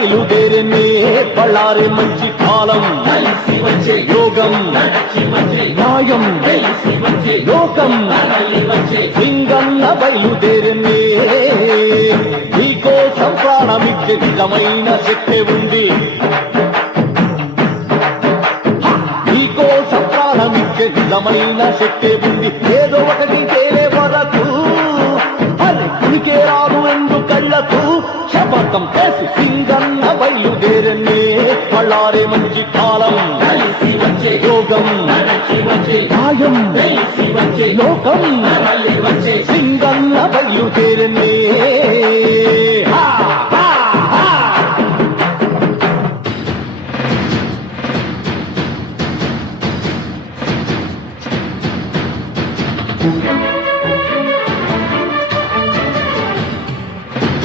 బయలుదేరనే బళ్ళారే మంచి కాలం యోగం న్యాయం లోకం సింగన్న బయలుదేరనే నీకోసం ప్రాణమిచ్చే నిజమైన శక్తి ఉంది నీకోసం ప్రాణమిచ్చే నిజమైన శక్తి ఉంది ఏదో ఒకటి తేలే వరకు ఉనికే రాదు ఎందు కళ్ళకు శపథం చేసి సింగన్న బయలుదేరనే బళ్ళారే మంచి కాలం యోగం న్యాయం లోకం సింగన్న బయలుదేరనే